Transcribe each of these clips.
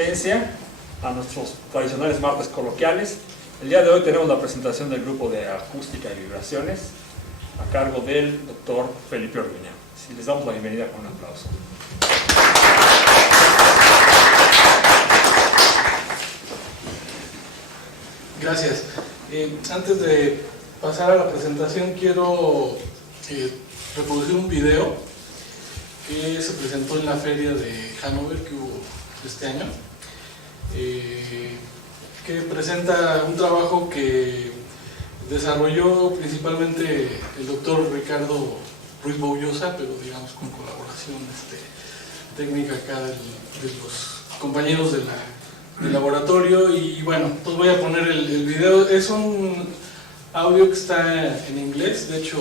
asistencia a nuestros tradicionales martes coloquiales. El día de hoy tenemos la presentación del grupo de acústica y vibraciones a cargo del doctor Felipe Orduña. Si les damos la bienvenida con un aplauso. Gracias. Antes de pasar a la presentación quiero reproducir un video que se presentó en la feria de Hannover que hubo este año, que presenta un trabajo que desarrolló principalmente el doctor Ricardo Ruiz Boullosa, pero digamos con colaboración técnica acá de los compañeros del laboratorio. Y bueno, pues voy a poner el video. Es un audio que está en inglés, de hecho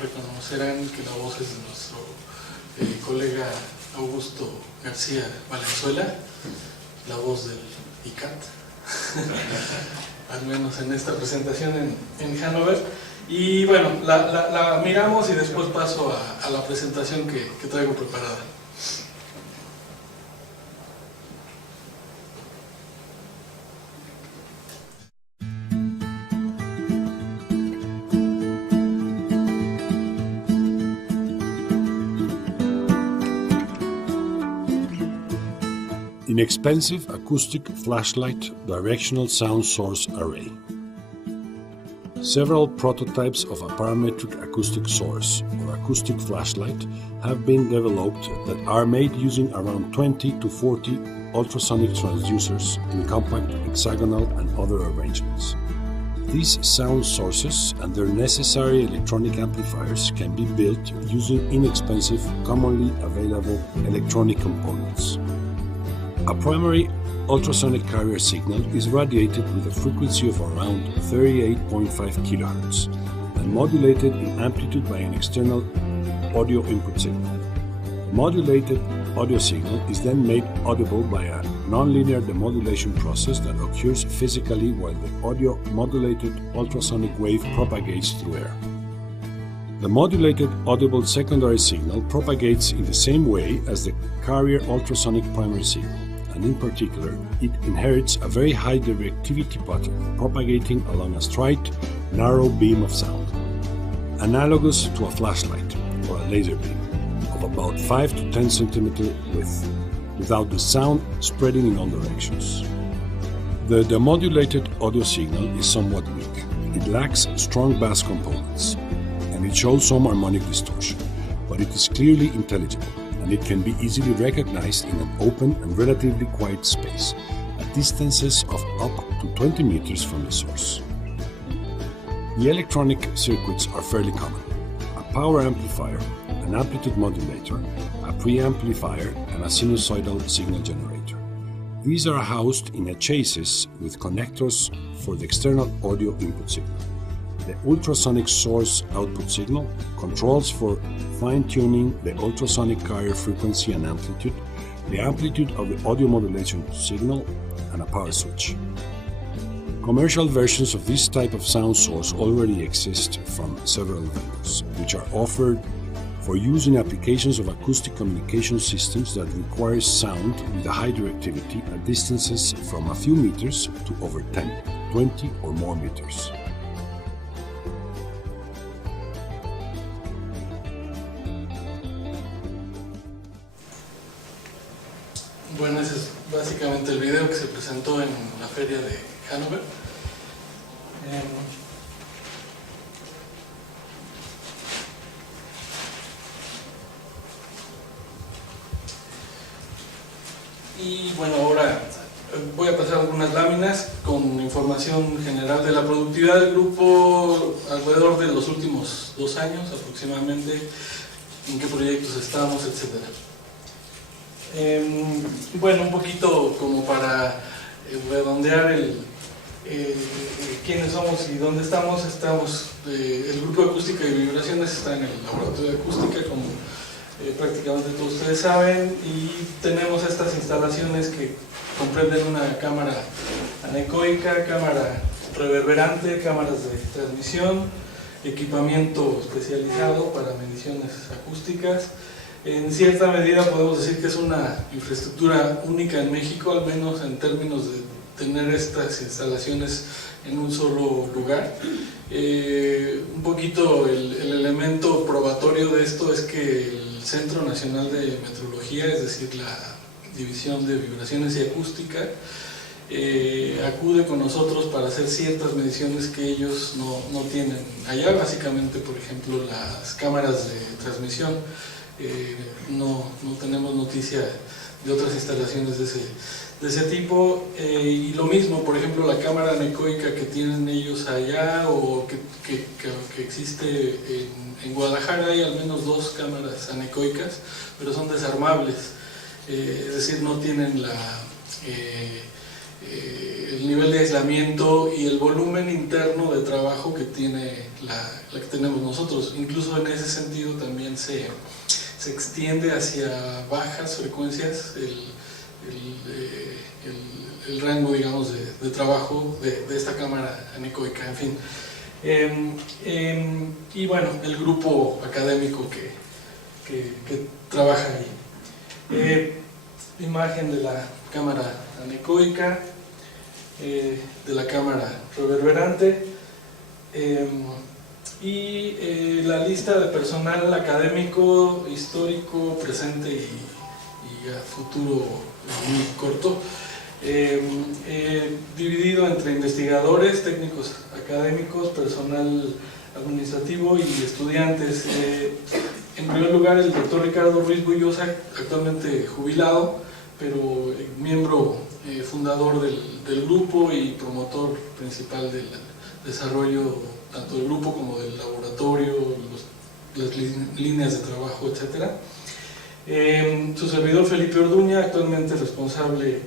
reconocerán que la voz es de nuestro colega Augusto García Valenzuela, la voz del ICAT, al menos en esta presentación en Hannover. Y bueno, la miramos y después paso a la presentación que traigo preparada. Inexpensive acoustic flashlight directional sound source array. Several prototypes of a parametric acoustic source or acoustic flashlight have been developed that are made using around 20 to 40 ultrasonic transducers in compact, hexagonal and other arrangements. These sound sources and their necessary electronic amplifiers can be built using inexpensive, commonly available electronic components. A primary ultrasonic carrier signal is radiated with a frequency of around 38.5 kHz and modulated in amplitude by an external audio input signal. The modulated audio signal is then made audible by a nonlinear demodulation process that occurs physically while the audio modulated ultrasonic wave propagates through air. The modulated audible secondary signal propagates in the same way as the carrier ultrasonic primary signal, and in particular, it inherits a very high directivity pattern, propagating along a straight, narrow beam of sound, analogous to a flashlight or a laser beam, of about 5 to 10 centimeter width, without the sound spreading in all directions. The demodulated audio signal is somewhat weak. It lacks strong bass components, and it shows some harmonic distortion, but it is clearly intelligible, and it can be easily recognized in an open and relatively quiet space, at distances of up to 20 meters from the source. The electronic circuits are fairly common: a power amplifier, an amplitude modulator, a preamplifier, and a sinusoidal signal generator. These are housed in a chassis with connectors for the external audio input signal. The ultrasonic source output signal controls for fine-tuning the ultrasonic carrier frequency and amplitude, the amplitude of the audio modulation signal, and a power switch. Commercial versions of this type of sound source already exist from several vendors, which are offered for use in applications of acoustic communication systems that require sound with a high directivity at distances from a few meters to over 10, 20 or more meters. Bueno, ese es básicamente el video que se presentó en la feria de Hannover. Y bueno, ahora voy a pasar algunas láminas con información general de la productividad del grupo alrededor de los últimos 2 años aproximadamente, en qué proyectos estamos, etcétera. Bueno, un poquito como para redondear quiénes somos y dónde estamos. El grupo de acústica y vibraciones está en el laboratorio de acústica, como prácticamente todos ustedes saben, y tenemos estas instalaciones que comprenden una cámara anecoica, cámara reverberante, cámaras de transmisión, equipamiento especializado para mediciones acústicas, En cierta medida podemos decir que es una infraestructura única en México, al menos en términos de tener estas instalaciones en un solo lugar. Un poquito el elemento probatorio de esto es que el Centro Nacional de Metrología, es decir, la División de Vibraciones y Acústica, acude con nosotros para hacer ciertas mediciones que ellos no tienen allá. Básicamente, por ejemplo, las cámaras de transmisión, no tenemos noticia de otras instalaciones de ese tipo, y lo mismo, por ejemplo, la cámara anecoica que tienen ellos allá, o que existe en Guadalajara. Hay al menos 2 cámaras anecoicas, pero son desarmables, es decir, no tienen el nivel de aislamiento y el volumen interno de trabajo que tiene la que tenemos nosotros. Incluso en ese sentido también se extiende hacia bajas frecuencias el rango, digamos, de trabajo de esta cámara anecoica, en fin. Y bueno, el grupo académico que trabaja ahí. Imagen de la cámara anecoica, de la cámara reverberante, y la lista de personal académico, histórico, presente y a futuro muy corto, dividido entre investigadores, técnicos académicos, personal administrativo y estudiantes. En primer lugar, el doctor Ricardo Ruiz Bullosa, actualmente jubilado, pero miembro fundador del grupo y promotor principal del desarrollo tanto del grupo como del laboratorio, las líneas de trabajo, etc. Su servidor Felipe Orduña, actualmente responsable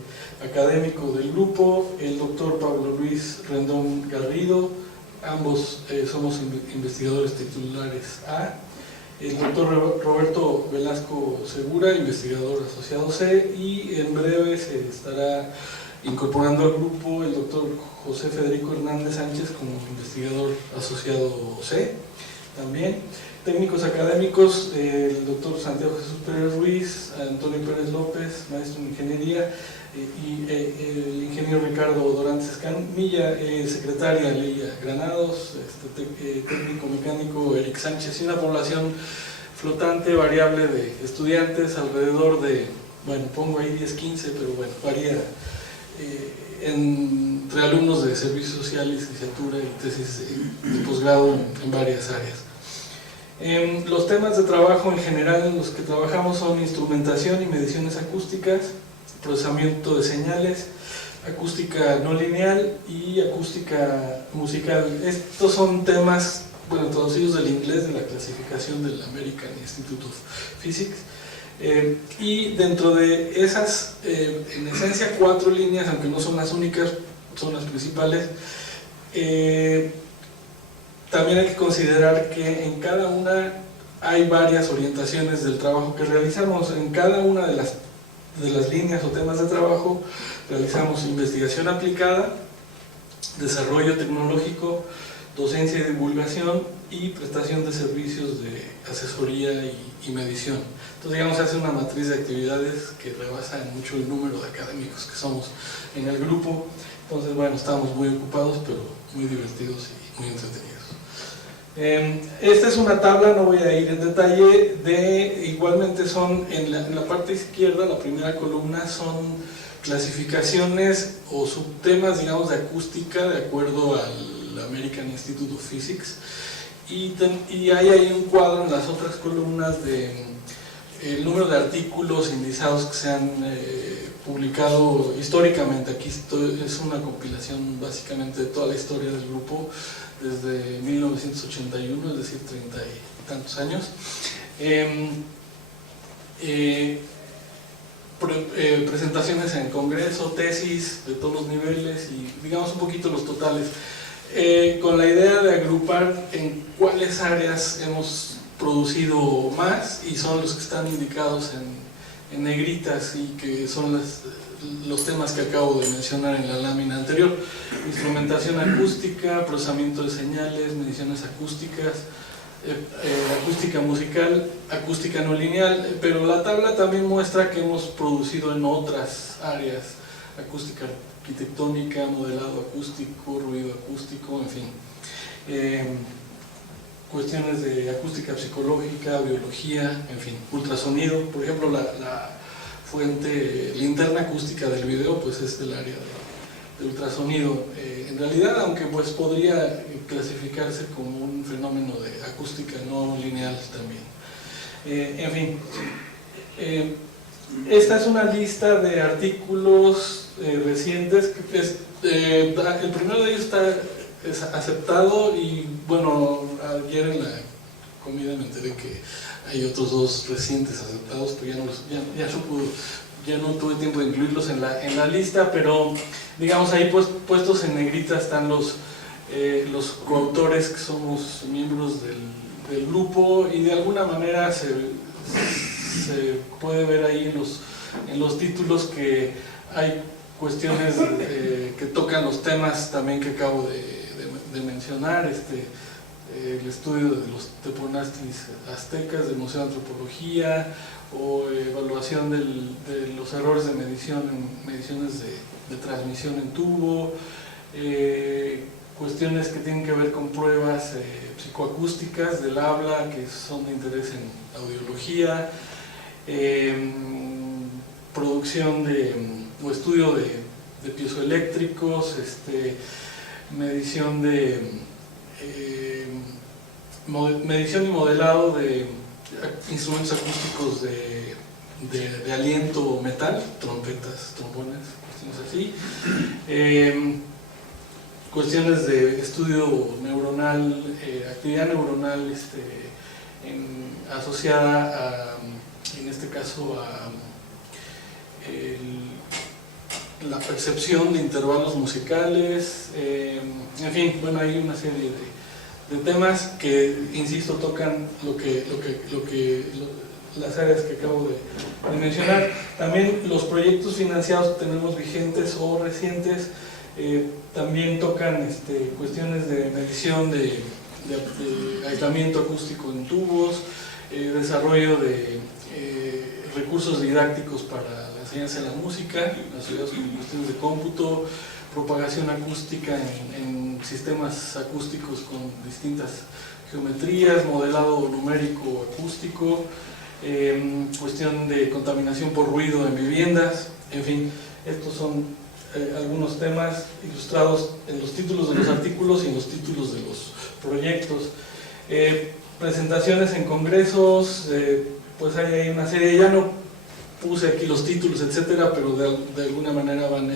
académico del grupo, el doctor Pablo Luis Rendón Garrido, ambos somos investigadores titulares A, el doctor Roberto Velasco Segura, investigador asociado C, y en breve se estará incorporando al grupo el doctor José Federico Hernández Sánchez como investigador asociado C también. Técnicos académicos, el doctor Santiago Jesús Pérez Ruiz, Antonio Pérez López, maestro en ingeniería, y el ingeniero Ricardo Dorantes Camilla, secretaria Leia Granados, técnico mecánico Eric Sánchez, y una población flotante, variable de estudiantes, alrededor de, bueno, pongo ahí 10-15, pero bueno, varía entre alumnos de servicio social, licenciatura y tesis de posgrado en varias áreas. Los temas de trabajo en general en los que trabajamos son instrumentación y mediciones acústicas, procesamiento de señales, acústica no lineal y acústica musical. Estos son temas, bueno, traducidos del inglés de la clasificación del American Institute of Physics, y dentro de esas, en esencia, 4 líneas, aunque no son las únicas, son las principales. También hay que considerar que en cada una hay varias orientaciones del trabajo que realizamos. En cada una de las líneas o temas de trabajo realizamos investigación aplicada, desarrollo tecnológico, docencia y divulgación y prestación de servicios de asesoría y medición. Entonces, digamos, se hace una matriz de actividades que rebasa en mucho el número de académicos que somos en el grupo. Entonces, bueno, estamos muy ocupados, pero muy divertidos y muy entretenidos. Esta es una tabla, no voy a ir en detalle, igualmente son en la parte izquierda, la primera columna, son clasificaciones o subtemas, digamos, de acústica de acuerdo al American Institute of Physics, y hay ahí un cuadro en las otras columnas de el número de artículos indizados que se han publicado históricamente. Aquí es una compilación básicamente de toda la historia del grupo desde 1981, es decir, 30 y tantos años. Presentaciones en congreso, tesis de todos los niveles y, digamos, un poquito los totales, con la idea de agrupar en cuáles áreas hemos producido más, y son los que están indicados en negritas y que son los temas que acabo de mencionar en la lámina anterior: instrumentación acústica, procesamiento de señales, mediciones acústicas, acústica musical, acústica no lineal, pero la tabla también muestra que hemos producido en otras áreas: acústica arquitectónica, modelado acústico, ruido acústico, en fin. Cuestiones de acústica psicológica, biología, en fin, ultrasonido. Por ejemplo, la fuente linterna acústica del video pues es del área de ultrasonido. En realidad, aunque pues podría clasificarse como un fenómeno de acústica no lineal también. En fin, esta es una lista de artículos recientes. El primero de ellos es aceptado, y bueno, ayer en la comida me enteré que hay otros 2 recientes aceptados, pero ya no tuve tiempo de incluirlos en la lista, pero digamos ahí pues puestos en negrita están los coautores que somos miembros del grupo, y de alguna manera se puede ver ahí en los títulos que hay cuestiones que tocan los temas también que acabo de mencionar, el estudio de los teponaztlis aztecas, del Museo de Antropología, o evaluación de los errores de medición en mediciones de transmisión en tubo, cuestiones que tienen que ver con pruebas psicoacústicas del habla que son de interés en audiología, producción o estudio de piezoeléctricos, medición medición y modelado de instrumentos acústicos de aliento o metal, trompetas, trombones, cuestiones así. Cuestiones de estudio neuronal, actividad neuronal asociada en este caso a la percepción de intervalos musicales, en fin, bueno, hay una serie de temas que, insisto, tocan las áreas que acabo de mencionar. También los proyectos financiados que tenemos vigentes o recientes también tocan cuestiones de medición de aislamiento acústico en tubos, desarrollo de recursos didácticos para la enseñanza de la música, asociados con cuestiones de cómputo, propagación acústica en sistemas acústicos con distintas geometrías, modelado numérico acústico, cuestión de contaminación por ruido en viviendas, en fin, estos son algunos temas ilustrados en los títulos de los artículos y en los títulos de los proyectos. Presentaciones en congresos, pues hay una serie, ya no puse aquí los títulos, etcétera, pero de alguna manera van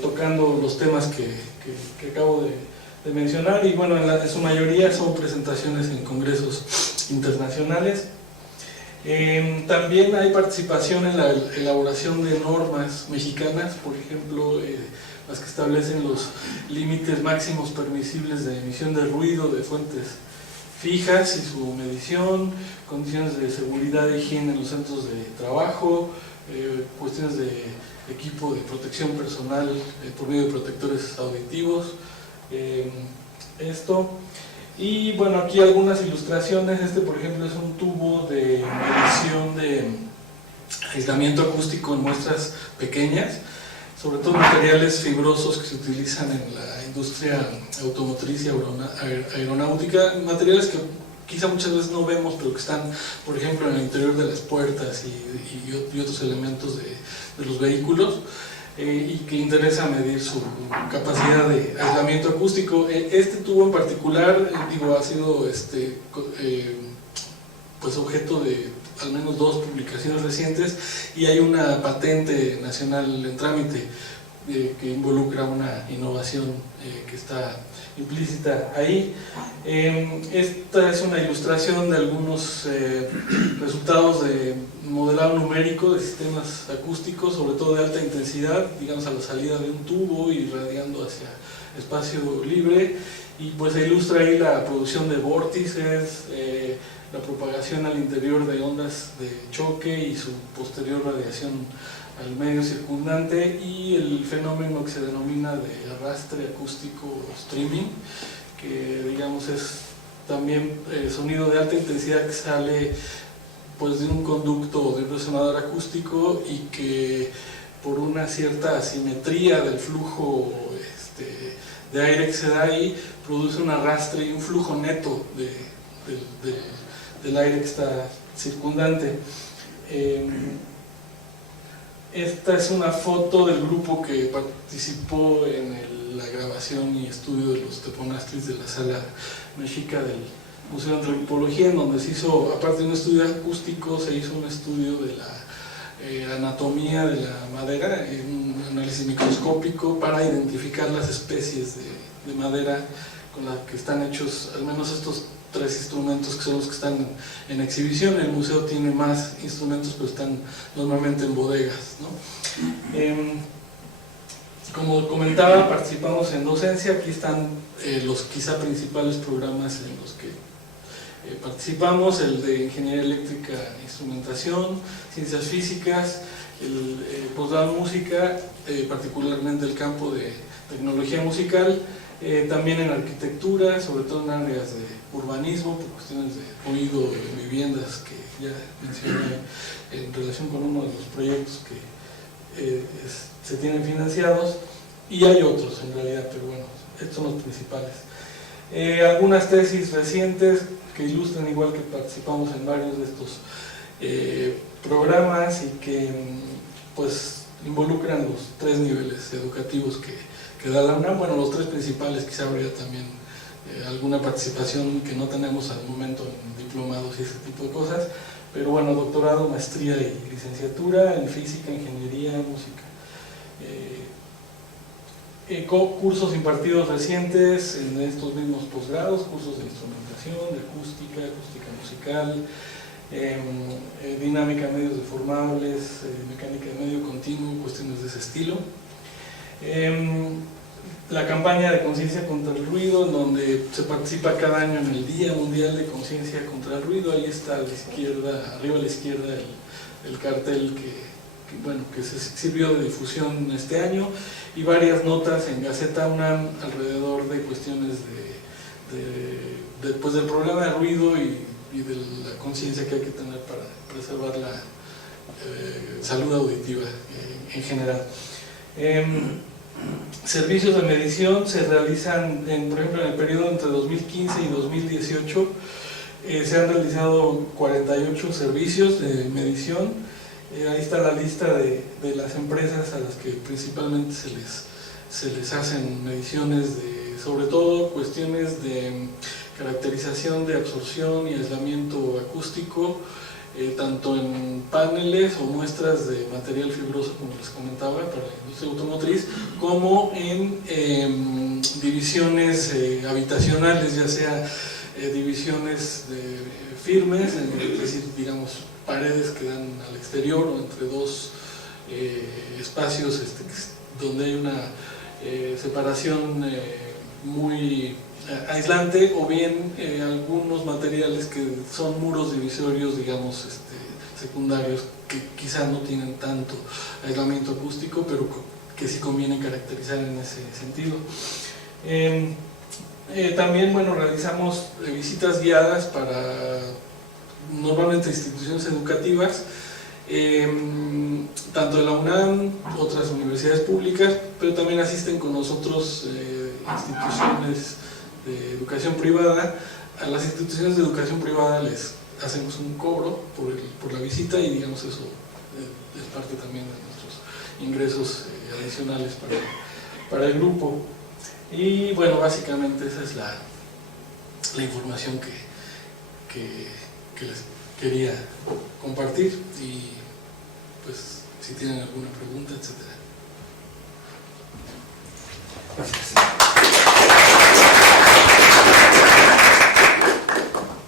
tocando los temas que acabo de mencionar, y bueno, en su mayoría son presentaciones en congresos internacionales. También hay participación en la elaboración de normas mexicanas, por ejemplo, las que establecen los límites máximos permisibles de emisión de ruido de fuentes fijas y su medición, condiciones de seguridad e higiene en los centros de trabajo, cuestiones de equipo de protección personal por medio de protectores auditivos, y bueno, aquí algunas ilustraciones. Por ejemplo, es un tubo de medición de aislamiento acústico en muestras pequeñas, sobre todo materiales fibrosos que se utilizan en la industria automotriz y aeronáutica, materiales que quizá muchas veces no vemos, pero que están, por ejemplo, en el interior de las puertas y otros elementos de los vehículos, y que interesa medir su capacidad de aislamiento acústico. Este tubo en particular, ha sido pues objeto de al menos 2 publicaciones recientes, y hay una patente nacional en trámite que involucra una innovación que está implícita ahí. Esta es una ilustración de algunos resultados de modelado numérico de sistemas acústicos, sobre todo de alta intensidad, digamos a la salida de un tubo y irradiando hacia espacio libre, y pues se ilustra ahí la producción de vórtices, la propagación al interior de ondas de choque y su posterior radiación al medio circundante, y el fenómeno que se denomina de arrastre acústico streaming, que digamos es también sonido de alta intensidad que sale pues de un conducto de un resonador acústico y que por una cierta asimetría del flujo de aire que se da ahí, produce un arrastre y un flujo neto del aire que está circundante. Esta es una foto del grupo que participó en la grabación y estudio de los teponaztlis de la Sala Mexica del Museo de Antropología, en donde se hizo, aparte de un estudio acústico, se hizo un estudio de la anatomía de la madera, un análisis microscópico para identificar las especies de madera con las que están hechos, al menos estos 3 instrumentos que son los que están en exhibición. El museo tiene más instrumentos, pero están normalmente en bodegas, ¿no? Como comentaba, participamos en docencia. Aquí están los quizá principales programas en los que participamos: el de Ingeniería Eléctrica e Instrumentación, Ciencias Físicas, el posgrado en Música, particularmente el campo de Tecnología Musical, también en Arquitectura, sobre todo en áreas de urbanismo, por cuestiones de ruido de viviendas que ya mencioné en relación con uno de los proyectos que se tienen financiados, y hay otros en realidad, pero bueno, estos son los principales. Algunas tesis recientes que ilustran igual que participamos en varios de estos programas y que pues involucran los 3 niveles educativos que da la UNAM. Bueno, los 3 principales, quizá habría también alguna participación que no tenemos al momento en diplomados y ese tipo de cosas, pero bueno, doctorado, maestría y licenciatura en física, ingeniería, música. Cursos impartidos recientes en estos mismos posgrados, cursos de instrumentación, de acústica musical, dinámica de medios deformables, mecánica de medio continuo, cuestiones de ese estilo. La campaña de conciencia contra el ruido, en donde se participa cada año en el Día Mundial de Conciencia contra el Ruido. Ahí está a la izquierda, arriba a la izquierda, el cartel que se sirvió de difusión este año, y varias notas en Gaceta UNAM alrededor de cuestiones pues del problema de ruido y de la conciencia que hay que tener para preservar la salud auditiva en general. Servicios de medición se realizan, por ejemplo, en el periodo entre 2015 y 2018 se han realizado 48 servicios de medición. Ahí está la lista de las empresas a las que principalmente se les hacen mediciones de, sobre todo, cuestiones de caracterización de absorción y aislamiento acústico, tanto en paneles o muestras de material fibroso, como les comentaba, para la industria automotriz, como en divisiones habitacionales, ya sea divisiones firmes, es decir, digamos, paredes que dan al exterior o entre 2 espacios donde hay una separación muy aislante, o bien algunos materiales que son muros divisorios, digamos, secundarios, que quizás no tienen tanto aislamiento acústico, pero que sí conviene caracterizar en ese sentido. También, bueno, realizamos visitas guiadas para normalmente instituciones educativas, tanto de la UNAM, otras universidades públicas, pero también asisten con nosotros instituciones de educación privada. A las instituciones de educación privada les hacemos un cobro por la visita, y digamos eso es parte también de nuestros ingresos adicionales para el grupo. Y bueno, básicamente esa es la información que les quería compartir, y pues si tienen alguna pregunta, etcétera. Gracias.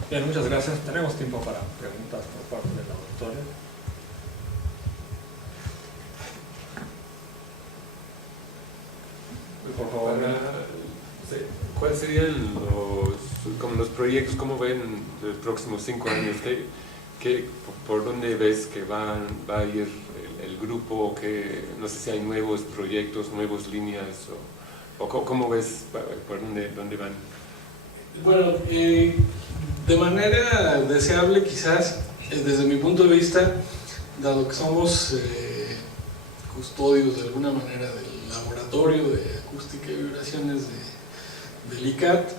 Bien, muchas gracias. Tenemos tiempo para preguntas por parte del auditorio. Por favor. ¿Cuáles serían los proyectos, cómo ven los próximos 5 años? ¿Por dónde ves que va a ir el grupo? No sé si hay nuevos proyectos, nuevas líneas, o cómo ves por dónde van. Bueno, de manera deseable quizás, desde mi punto de vista, dado que somos custodios de alguna manera del laboratorio de acústica y vibraciones del ICAT,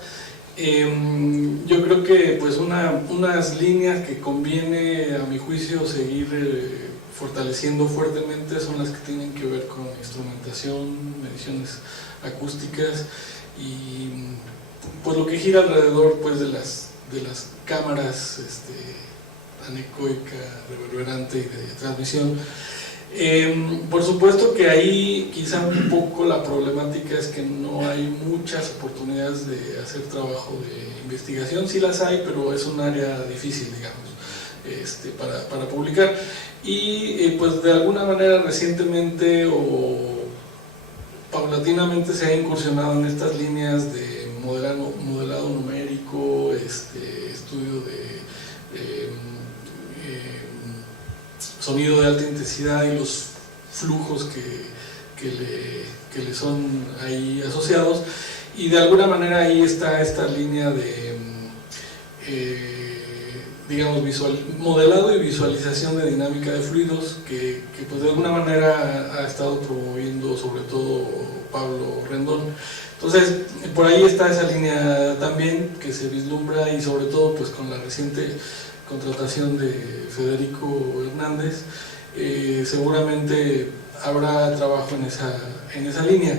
yo creo que pues unas líneas que conviene a mi juicio seguir fortaleciendo fuertemente son las que tienen que ver con instrumentación, mediciones acústicas y pues lo que gira alrededor pues de las cámaras anecoica, reverberante y de transmisión. Por supuesto que ahí quizá un poco la problemática es que no hay muchas oportunidades de hacer trabajo de investigación, sí las hay, pero es un área difícil, digamos, para publicar. Y pues de alguna manera recientemente o paulatinamente se ha incursionado en estas líneas de modelado numérico, estudio de sonido de alta intensidad y los flujos que le son ahí asociados, y de alguna manera ahí está esta línea de digamos modelado y visualización de dinámica de fluidos que pues de alguna manera ha estado promoviendo sobre todo Pablo Rendón. Entonces por ahí está esa línea también que se vislumbra, y sobre todo pues con la reciente contratación de Federico Hernández, seguramente habrá trabajo en esa línea.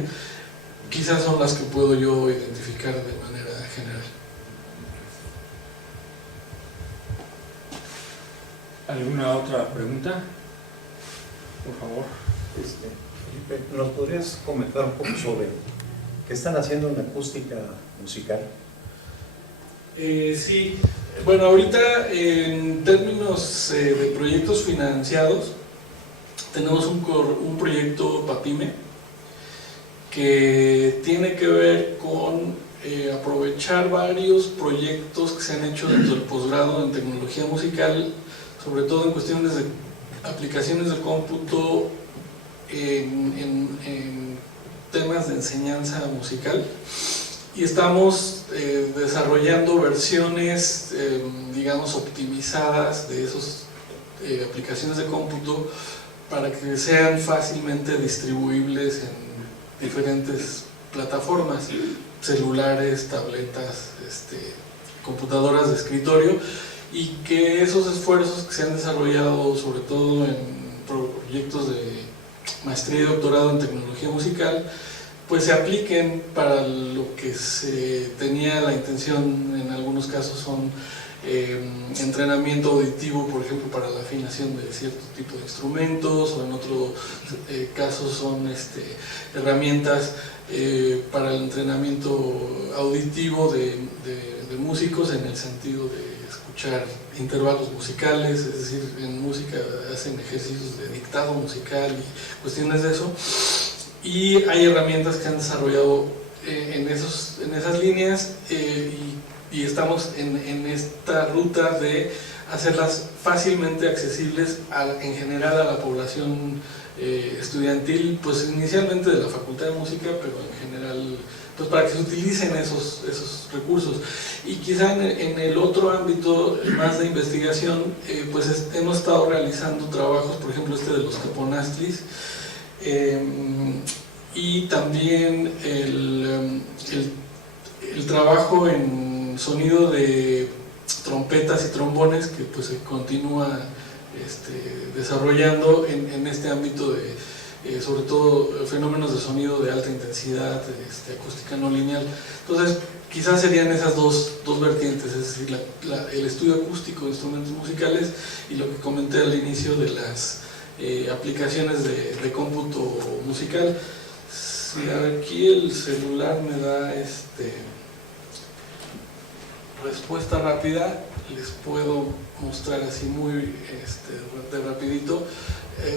Quizás son las que puedo yo identificar de manera general. ¿Alguna otra pregunta? Por favor. Felipe, ¿nos podrías comentar un poco sobre qué están haciendo en acústica musical? Sí, bueno, ahorita en términos de proyectos financiados tenemos un proyecto PAPIME que tiene que ver con aprovechar varios proyectos que se han hecho dentro del posgrado en tecnología musical, sobre todo en cuestiones de aplicaciones de cómputo en temas de enseñanza musical. Y estamos desarrollando versiones, digamos, optimizadas de esas aplicaciones de cómputo para que sean fácilmente distribuibles en diferentes plataformas, celulares, tabletas, computadoras de escritorio, y que esos esfuerzos que se han desarrollado sobre todo en proyectos de maestría y doctorado en tecnología musical pues se apliquen para lo que se tenía la intención. En algunos casos son entrenamiento auditivo, por ejemplo, para la afinación de cierto tipo de instrumentos, o en otro caso son herramientas para el entrenamiento auditivo de músicos, en el sentido de escuchar intervalos musicales, es decir, en música hacen ejercicios de dictado musical y cuestiones de eso. Y hay herramientas que han desarrollado en esas líneas, y estamos en esta ruta de hacerlas fácilmente accesibles en general a la población estudiantil, pues inicialmente de la Facultad de Música, pero en general pues para que se utilicen esos recursos. Y quizá en el otro ámbito más de investigación, pues hemos estado realizando trabajos, por ejemplo de los Keponastlis, y también el trabajo en sonido de trompetas y trombones, que pues se continúa desarrollando en este ámbito de sobre todo fenómenos de sonido de alta intensidad, acústica no lineal. Entonces quizás serían esas dos vertientes, es decir, el estudio acústico de instrumentos musicales y lo que comenté al inicio de las aplicaciones de cómputo musical. Si aquí el celular me da respuesta rápida, les puedo mostrar así muy de rapidito.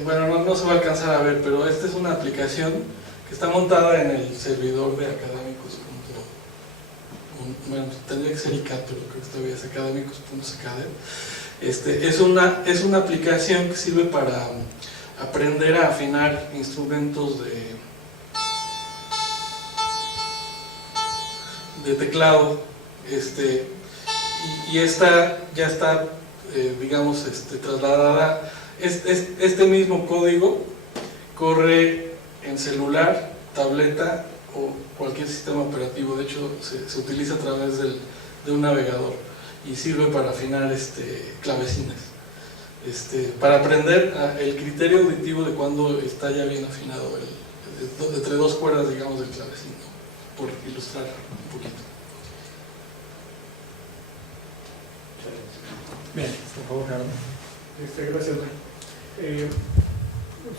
Bueno, no se va a alcanzar a ver, pero esta es una aplicación que está montada en el servidor de académicos. Bueno, tendría que ser ICAT, pero creo que todavía es académicos.cad. Es una aplicación que sirve para aprender a afinar instrumentos de teclado, Y esta ya está, digamos, trasladada. Este mismo código corre en celular, tableta o cualquier sistema operativo. De hecho, se utiliza a través de un navegador y sirve para afinar clavecines. Para aprender el criterio auditivo de cuando está ya bien afinado entre dos cuerdas, digamos, del clavecín, ¿no? Por ilustrar un poquito. Bien, por favor, Gerardo. Gracias.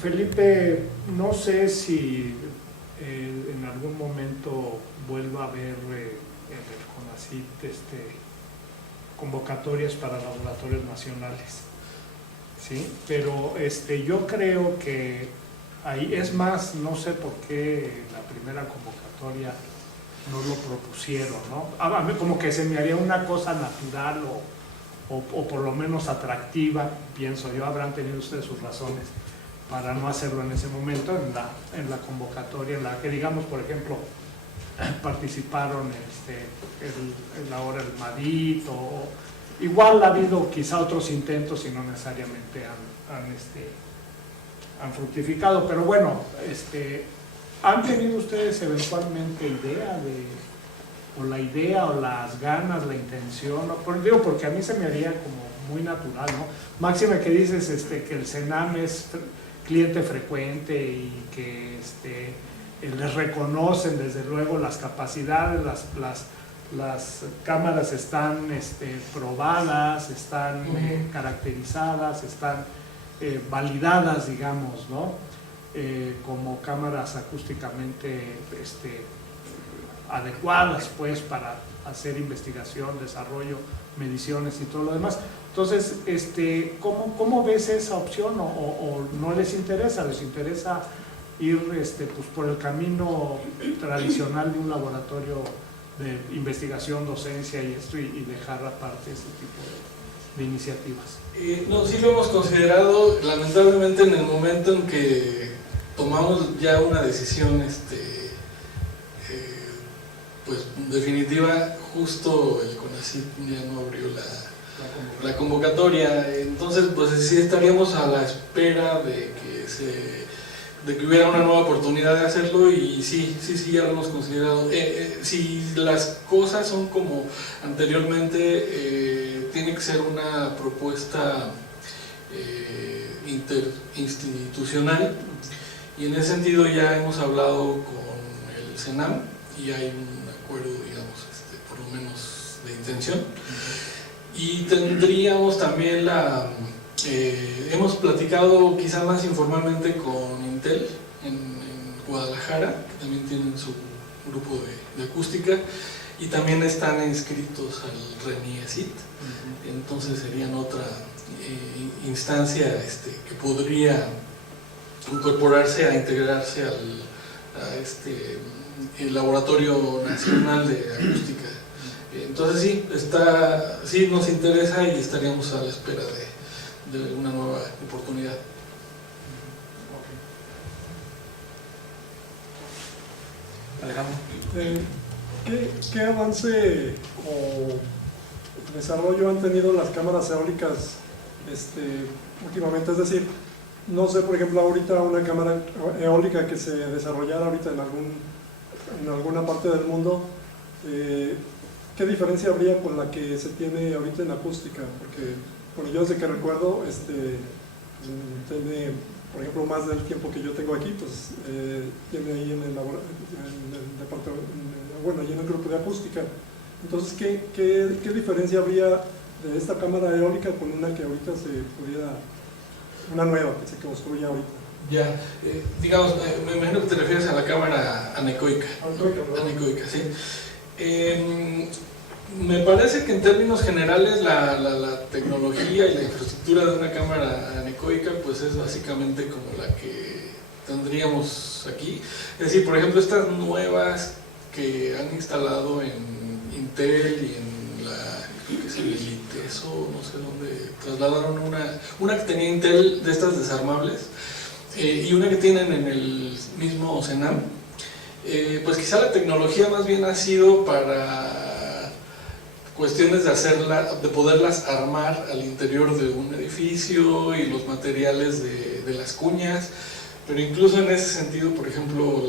Felipe, no sé si en algún momento vuelva a haber en el CONACYT convocatorias para laboratorios nacionales, ¿sí? Pero yo creo que ahí, es más, no sé por qué la primera convocatoria no lo propusieron, ¿no? A mí como que se me haría una cosa natural o por lo menos atractiva, pienso yo. Habrán tenido ustedes sus razones para no hacerlo en ese momento, en la convocatoria en la que, digamos, por ejemplo, participaron ahora el MADIT, o igual ha habido quizá otros intentos y no necesariamente han fructificado, pero bueno, ¿han tenido ustedes eventualmente la idea o las ganas, la intención? Digo, porque a mí se me haría como muy natural, ¿no? Máxime que dices que el CENAM es cliente frecuente y que les reconocen desde luego las capacidades, las cámaras están probadas, están caracterizadas, están validadas, digamos, ¿no? Como cámaras acústicamente adecuadas, pues, para hacer investigación, desarrollo, mediciones y todo lo demás. Entonces, ¿cómo ves esa opción? ¿O no les interesa? ¿Les interesa ir pues, por el camino tradicional de un laboratorio de investigación, docencia y dejar aparte ese tipo de iniciativas? No, sí lo hemos considerado. Lamentablemente, en el momento en que tomamos ya una decisión pues definitiva, justo el CONACYT ya no abrió la convocatoria. Entonces, pues sí estaríamos a la espera de que hubiera una nueva oportunidad de hacerlo, y sí, ya lo hemos considerado. Si las cosas son como anteriormente, tiene que ser una propuesta interinstitucional, y en ese sentido ya hemos hablado con el CENAM y hay un acuerdo, digamos, por lo menos de intención. Y tendríamos también hemos platicado quizá más informalmente con Intel en Guadalajara, que también tienen su grupo de acústica, y también están inscritos al RENIECIT. Entonces serían otra instancia que podría incorporarse a integrarse el Laboratorio Nacional de Acústica. Entonces sí nos interesa y estaríamos a la espera de una nueva oportunidad. ¿Qué avance o desarrollo han tenido las cámaras eólicas últimamente? Es decir, no sé, por ejemplo, ahorita una cámara eólica que se desarrollara ahorita en alguna parte del mundo, ¿qué diferencia habría con la que se tiene ahorita en acústica? Porque, bueno, yo desde que recuerdo, tiene, por ejemplo, más del tiempo que yo tengo aquí, pues tiene ahí en el departamento, bueno, ahí en el grupo de acústica. Entonces, ¿qué diferencia habría de esta cámara eólica con una que ahorita una nueva que se construye ahorita? Ya, digamos, me imagino que te refieres a la cámara anecoica. Anecoica, sí. Me parece que en términos generales la tecnología y la infraestructura de una cámara anecoica pues es básicamente como la que tendríamos aquí. Es decir, por ejemplo, estas nuevas que han instalado en Intel y en creo que es el Eliteso, no sé dónde, trasladaron una que tenía Intel de estas desarmables, y una que tienen en el mismo CENAM. Pues quizá la tecnología más bien ha sido para cuestiones de poderlas armar al interior de un edificio y los materiales de las cuñas, pero incluso en ese sentido, por ejemplo,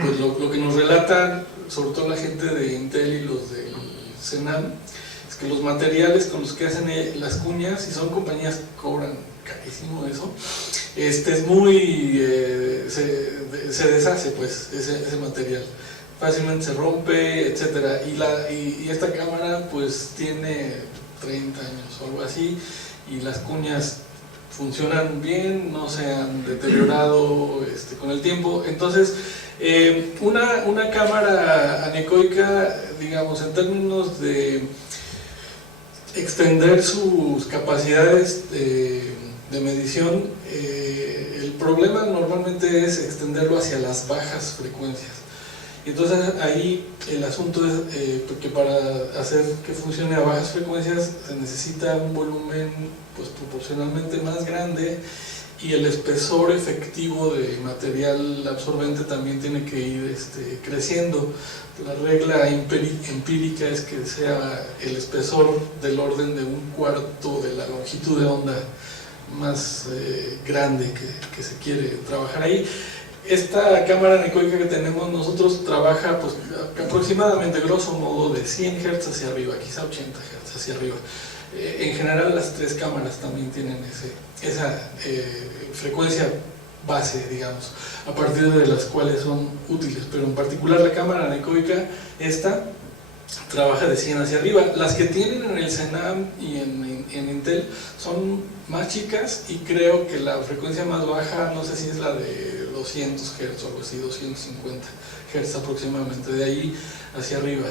pues lo que nos relatan, sobre todo la gente de Intel y los del CENAM, es que los materiales con los que hacen las cuñas, y son compañías que cobran carísimo eso, es muy, se deshace pues ese material, fácilmente se rompe, etcétera, y esta cámara pues tiene 30 años o algo así, y las cuñas funcionan bien, no se han deteriorado con el tiempo. Entonces una cámara anecoica, digamos, en términos de extender sus capacidades de medición, el problema normalmente es extenderlo hacia las bajas frecuencias. Entonces ahí el asunto es que para hacer que funcione a bajas frecuencias se necesita un volumen pues proporcionalmente más grande, y el espesor efectivo de material absorbente también tiene que ir creciendo. La regla empírica es que sea el espesor del orden de 1/4 de la longitud de onda más grande que se quiere trabajar ahí. Esta cámara anecoica que tenemos nosotros trabaja pues aproximadamente, grosso modo, de 100 Hz hacia arriba, quizá 80 Hz hacia arriba. En general las tres cámaras también tienen esa frecuencia base, digamos, a partir de las cuales son útiles, pero en particular la cámara anecoica, esta trabaja de 100 hacia arriba. Las que tienen en el CENAM y en Intel son más chicas, y creo que la frecuencia más baja, no sé si es la de 200 Hz o algo así, 250 Hz aproximadamente, de ahí hacia arriba.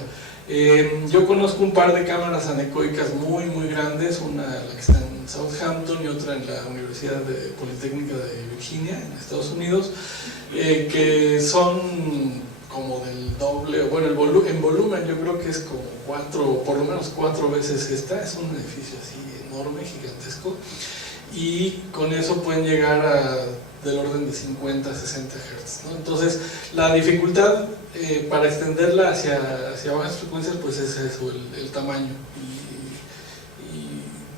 Yo conozco un par de cámaras anecoicas muy grandes, una la que está en Southampton y otra en la Universidad Politécnica de Virginia, en Estados Unidos, que son como del doble, bueno, en volumen yo creo que es como por lo menos 4 veces esta. Es un edificio así enorme, gigantesco, y con eso pueden llegar del orden de 50 a 60 Hz, ¿no? Entonces la dificultad para extenderla hacia bajas frecuencias pues es eso, el tamaño,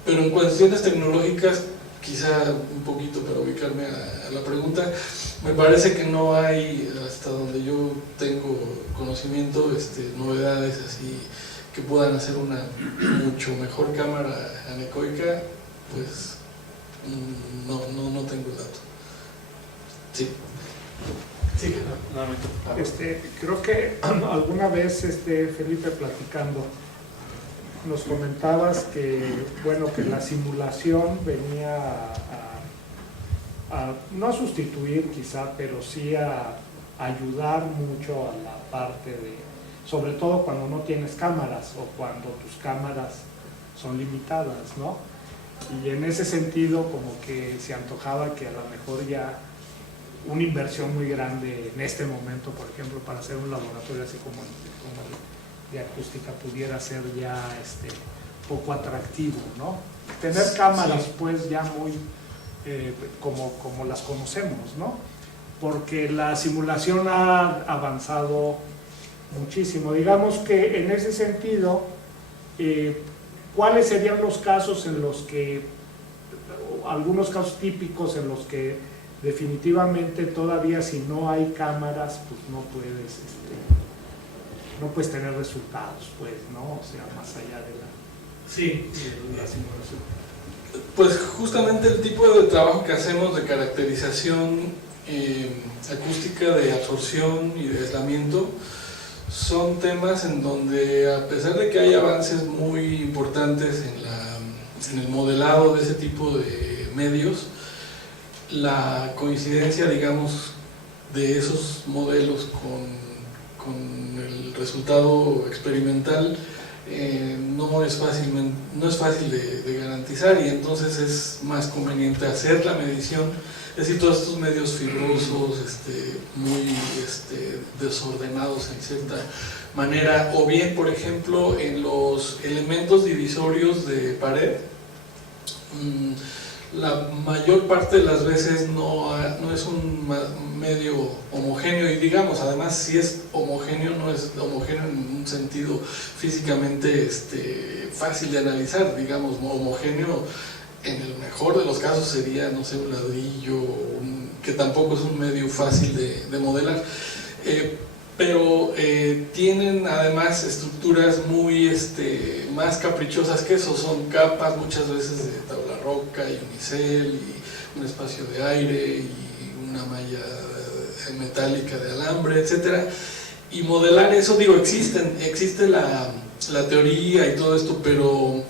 pero en cuestiones tecnológicas, quizá un poquito para ubicarme a la pregunta, me parece que no hay, hasta donde yo tengo conocimiento, novedades así que puedan hacer una mucho mejor cámara anecoica, pues no tengo el dato. Sí. Sí. Creo que alguna vez, Felipe, platicando, nos comentabas que, bueno, que la simulación venía no a sustituir quizá, pero sí a ayudar mucho a la parte de, sobre todo cuando no tienes cámaras o cuando tus cámaras son limitadas, ¿no? Y en ese sentido como que se antojaba que a lo mejor ya una inversión muy grande en este momento, por ejemplo, para hacer un laboratorio así como de acústica pudiera ser ya poco atractivo, ¿no? Tener cámaras pues ya muy como las conocemos, ¿no? Porque la simulación ha avanzado muchísimo. Digamos que en ese sentido, ¿cuáles serían los casos en los que, algunos casos típicos en los que definitivamente todavía si no hay cámaras, pues no puedes tener resultados, pues, ¿no? O sea, más allá de la simulación. Pues justamente el tipo de trabajo que hacemos de caracterización acústica, de absorción y de aislamiento, son temas en donde, a pesar de que hay avances muy importantes en el modelado de ese tipo de medios, la coincidencia, digamos, de esos modelos con el resultado experimental no es fácil de garantizar, y entonces es más conveniente hacer la medición. Es decir, todos estos medios fibrosos, muy desordenados en cierta manera, o bien, por ejemplo, en los elementos divisorios de pared, la mayor parte de las veces no es un medio homogéneo, y digamos, además si es homogéneo, no es homogéneo en un sentido físicamente fácil de analizar, digamos, homogéneo en el mejor de los casos sería, no sé, un ladrillo, que tampoco es un medio fácil de modelar. Pero tienen además estructuras muy más caprichosas que eso, son capas muchas veces de tabla roca y unicel y un espacio de aire y una malla metálica de alambre, etcétera. Y modelar eso, digo, existe la teoría y todo esto, pero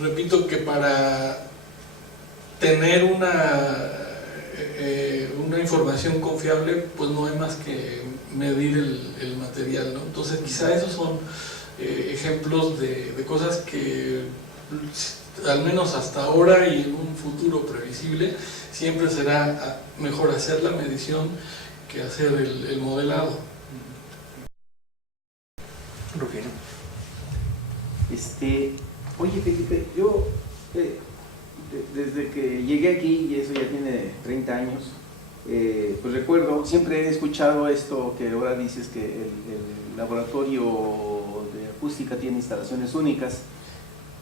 repito que para tener una información confiable, pues no hay más que medir el material, ¿no? Entonces quizá esos son ejemplos de cosas que al menos hasta ahora y en un futuro previsible siempre será mejor hacer la medición que hacer el modelado. Rogelio. Oye Felipe, yo desde que llegué aquí, y eso ya tiene 30 años, pues recuerdo, siempre he escuchado esto que ahora dices, que el laboratorio de acústica tiene instalaciones únicas,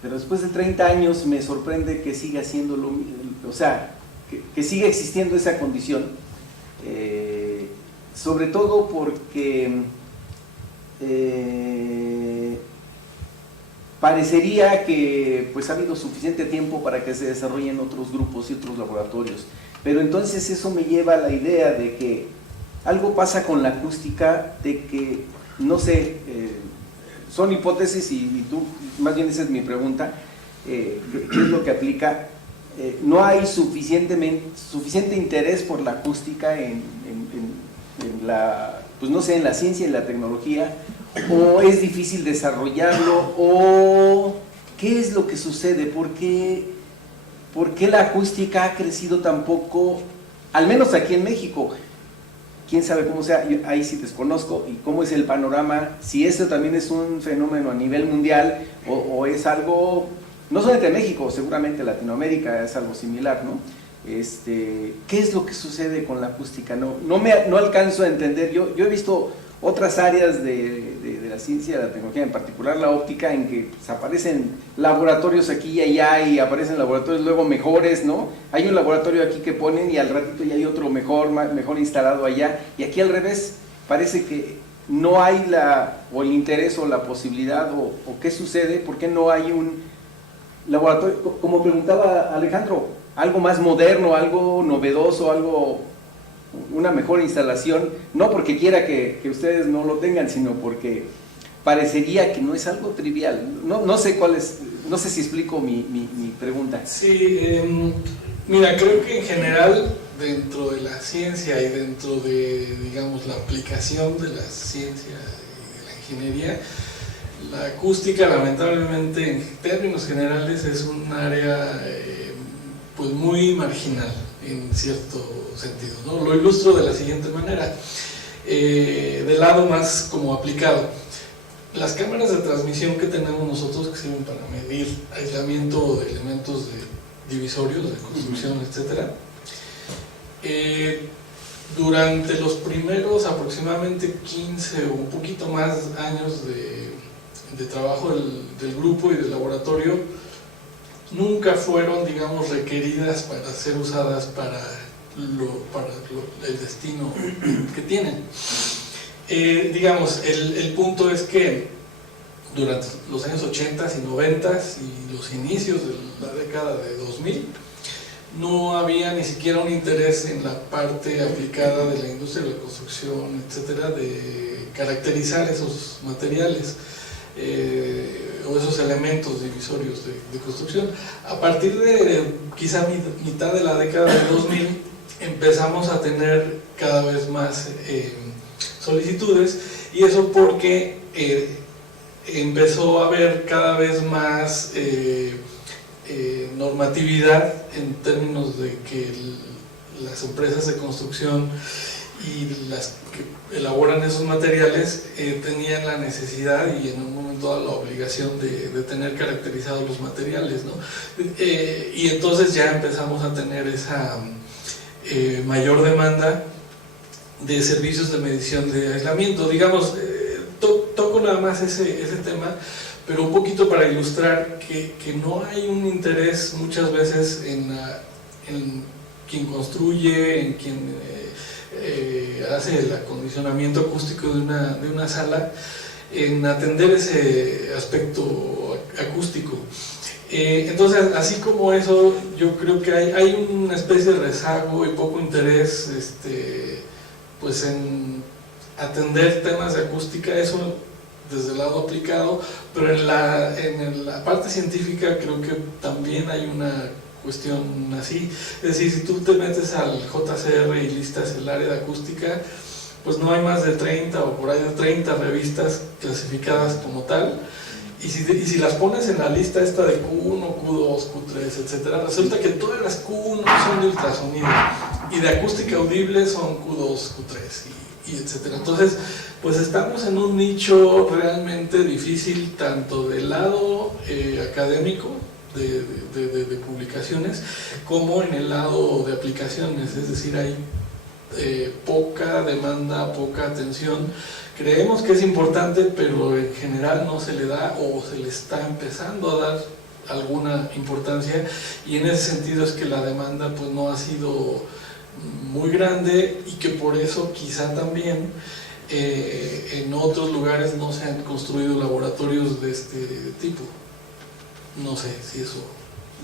pero después de 30 años me sorprende que siga siendo o sea, que siga existiendo esa condición, sobre todo porque parecería que pues ha habido suficiente tiempo para que se desarrollen otros grupos y otros laboratorios, pero entonces eso me lleva a la idea de que algo pasa con la acústica, de que, no sé, son hipótesis y tú, más bien esa es mi pregunta, ¿qué es lo que aplica? No hay suficiente interés por la acústica en la, pues no sé, en la ciencia, en la tecnología, o es difícil desarrollarlo, o qué es lo que sucede, por qué la acústica ha crecido tan poco, al menos aquí en México. Quién sabe cómo sea, ahí sí desconozco, y cómo es el panorama, si eso también es un fenómeno a nivel mundial, o es algo, no solamente en México, seguramente Latinoamérica es algo similar, ¿no? ¿Qué es lo que sucede con la acústica? No alcanzo a entender. Yo he visto otras áreas de la ciencia, de la tecnología, en particular la óptica, en que pues, aparecen laboratorios aquí y allá, y aparecen laboratorios luego mejores, ¿no? Hay un laboratorio aquí que ponen y al ratito ya hay otro mejor instalado allá, y aquí al revés, parece que no hay o el interés o la posibilidad, o qué sucede, por qué no hay un laboratorio, como preguntaba Alejandro, algo más moderno, algo novedoso, una mejor instalación, no porque quiera que ustedes no lo tengan, sino porque parecería que no es algo trivial. No sé no sé si explico mi pregunta. Sí, mira, creo que en general dentro de la ciencia y dentro de, digamos, la aplicación de la ciencia y de la ingeniería, la acústica lamentablemente en términos generales es un área pues muy marginal en cierto sentido, ¿no? Lo ilustro de la siguiente manera, del lado más como aplicado. Las cámaras de transmisión que tenemos nosotros, que sirven para medir aislamiento de elementos divisorios, de construcción, etc., durante los primeros aproximadamente 15 o un poquito más años de trabajo del grupo y del laboratorio, nunca fueron, digamos, requeridas para ser usadas para el destino que tienen. Digamos, el punto es que durante los años 80 y 90 y los inicios de la década de 2000 no había ni siquiera un interés en la parte aplicada de la industria de la construcción, etcétera, de caracterizar esos materiales o esos elementos divisorios de construcción. A partir de quizá mitad de la década de 2000 empezamos a tener cada vez más solicitudes, y eso porque empezó a haber cada vez más normatividad en términos de que las empresas de construcción y las que elaboran esos materiales tenían la necesidad y en un momento dado la obligación de tener caracterizados los materiales, ¿no? Y entonces ya empezamos a tener esa mayor demanda de servicios de medición de aislamiento. Digamos, toco nada más ese tema, pero un poquito para ilustrar que no hay un interés muchas veces en quien construye, en quien hace el acondicionamiento acústico de una sala, en atender ese aspecto acústico. Entonces, así como eso, yo creo que hay una especie de rezago y poco interés pues en atender temas de acústica, eso desde el lado aplicado, pero en la parte científica creo que también hay una cuestión así. Es decir, si tú te metes al JCR y listas el área de acústica, pues no hay más de 30 o por ahí de 30 revistas clasificadas como tal, y si las pones en la lista esta de Q1, Q2, Q3, etcétera, resulta que todas las Q1 son de ultrasonido y de acústica audible son Q2, Q3 y etcétera. Entonces, pues estamos en un nicho realmente difícil, tanto del lado académico de publicaciones, como en el lado de aplicaciones. Es decir, hay poca demanda, poca atención. Creemos que es importante, pero en general no se le da, o se le está empezando a dar alguna importancia, y en ese sentido es que la demanda pues no ha sido muy grande, y que por eso quizá también en otros lugares no se han construido laboratorios de este tipo. No sé si eso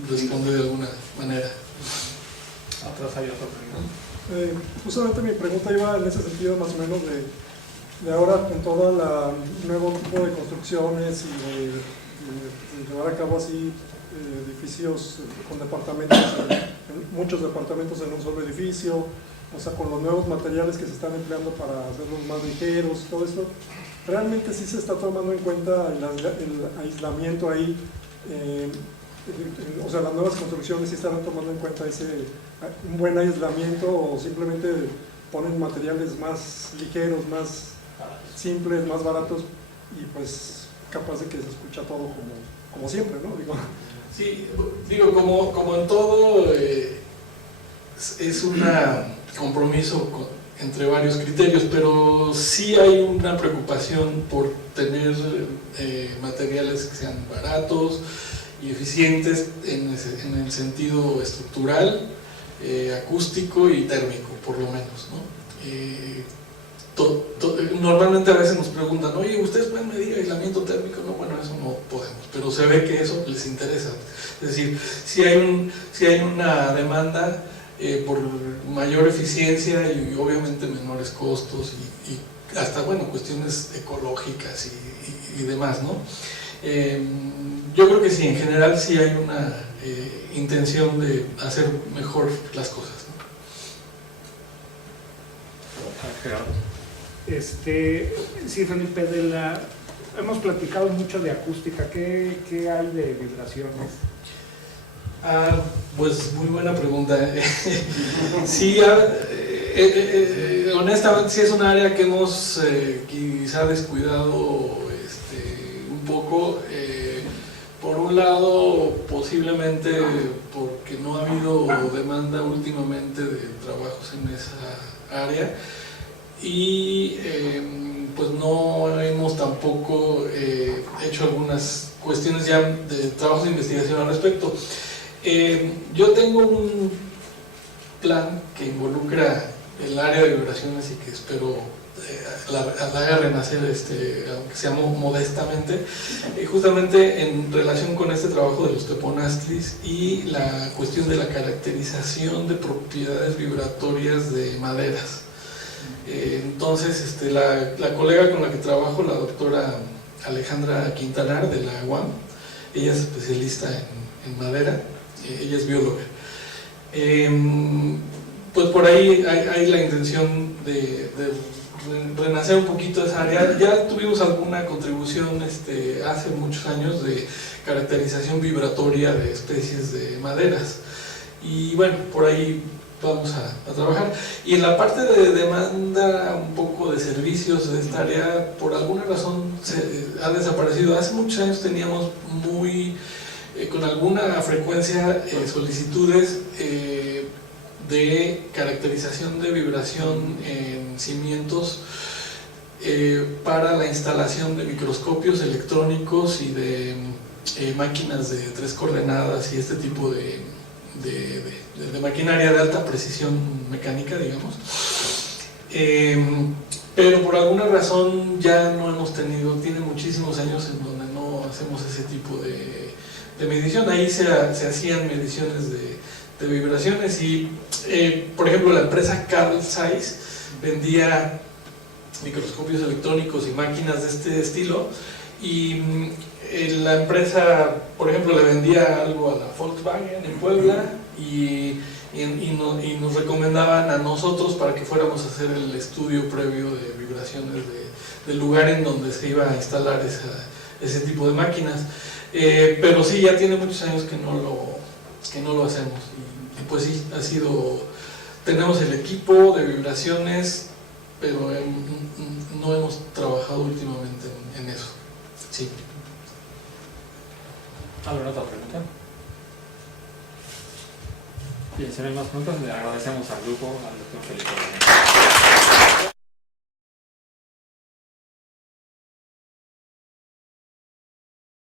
responde de alguna manera. Atrás hay otra pregunta. Justamente mi pregunta iba en ese sentido, más o menos, de ahora con todo el nuevo tipo de construcciones y de llevar a cabo así edificios con departamentos, muchos departamentos en un solo edificio, o sea, con los nuevos materiales que se están empleando para hacerlos más ligeros, todo esto, realmente sí se está tomando en cuenta el aislamiento ahí. O sea, las nuevas construcciones sí estarán tomando en cuenta un buen aislamiento, o simplemente ponen materiales más ligeros, más simples, más baratos, y pues capaz de que se escucha todo como siempre, ¿no? Sí, digo, como en todo, es un compromiso entre varios criterios, pero sí hay una preocupación por tener materiales que sean baratos y eficientes en el sentido estructural, acústico y térmico, por lo menos, ¿no? Normalmente a veces nos preguntan, oye, ¿ustedes pueden medir aislamiento térmico? No, bueno, eso no podemos, pero se ve que eso les interesa. Es decir, si hay una demanda por mayor eficiencia y obviamente menores costos y hasta, bueno, cuestiones ecológicas y demás, ¿no? Yo creo que sí, en general sí hay una intención de hacer mejor las cosas, ¿no? Sí, Felipe, hemos platicado mucho de acústica. ¿Qué hay de vibraciones? Pues muy buena pregunta. Sí, honestamente sí es un área que hemos quizá descuidado un poco. Por un lado, posiblemente porque no ha habido demanda últimamente de trabajos en esa área, y pues no hemos tampoco hecho algunas cuestiones ya de trabajos de investigación al respecto. Yo tengo un plan que involucra el área de vibraciones y que espero la haga renacer, aunque sea modestamente, justamente en relación con este trabajo de los teponaztlis y la cuestión de la caracterización de propiedades vibratorias de maderas. Entonces, la colega con la que trabajo, la doctora Alejandra Quintanar de la UAM, ella es especialista en madera, ella es bióloga. Pues por ahí hay la intención de renacer un poquito esa área. Ya tuvimos alguna contribución hace muchos años de caracterización vibratoria de especies de maderas, y bueno, por ahí vamos a trabajar. Y en la parte de demanda un poco de servicios de esta área, por alguna razón ha desaparecido. Hace muchos años teníamos con alguna frecuencia solicitudes de caracterización de vibración en cimientos para la instalación de microscopios electrónicos y de máquinas de 3 coordenadas y este tipo de maquinaria de alta precisión mecánica, digamos. Pero por alguna razón ya no hemos tenido, tiene muchísimos años en donde no hacemos ese tipo de medición. Ahí se hacían mediciones de vibraciones y, por ejemplo, la empresa Carl Zeiss vendía microscopios electrónicos y máquinas de este estilo, y la empresa, por ejemplo, le vendía algo a la Volkswagen en Puebla y nos recomendaban a nosotros para que fuéramos a hacer el estudio previo de vibraciones del lugar en donde se iba a instalar ese tipo de máquinas. Pero sí, ya tiene muchos años que no lo hacemos, y pues sí, tenemos el equipo de vibraciones, pero no hemos trabajado últimamente en eso. Sí. ¿Alguna otra pregunta? Bien, si no hay más preguntas, le agradecemos al grupo, al doctor Felipe.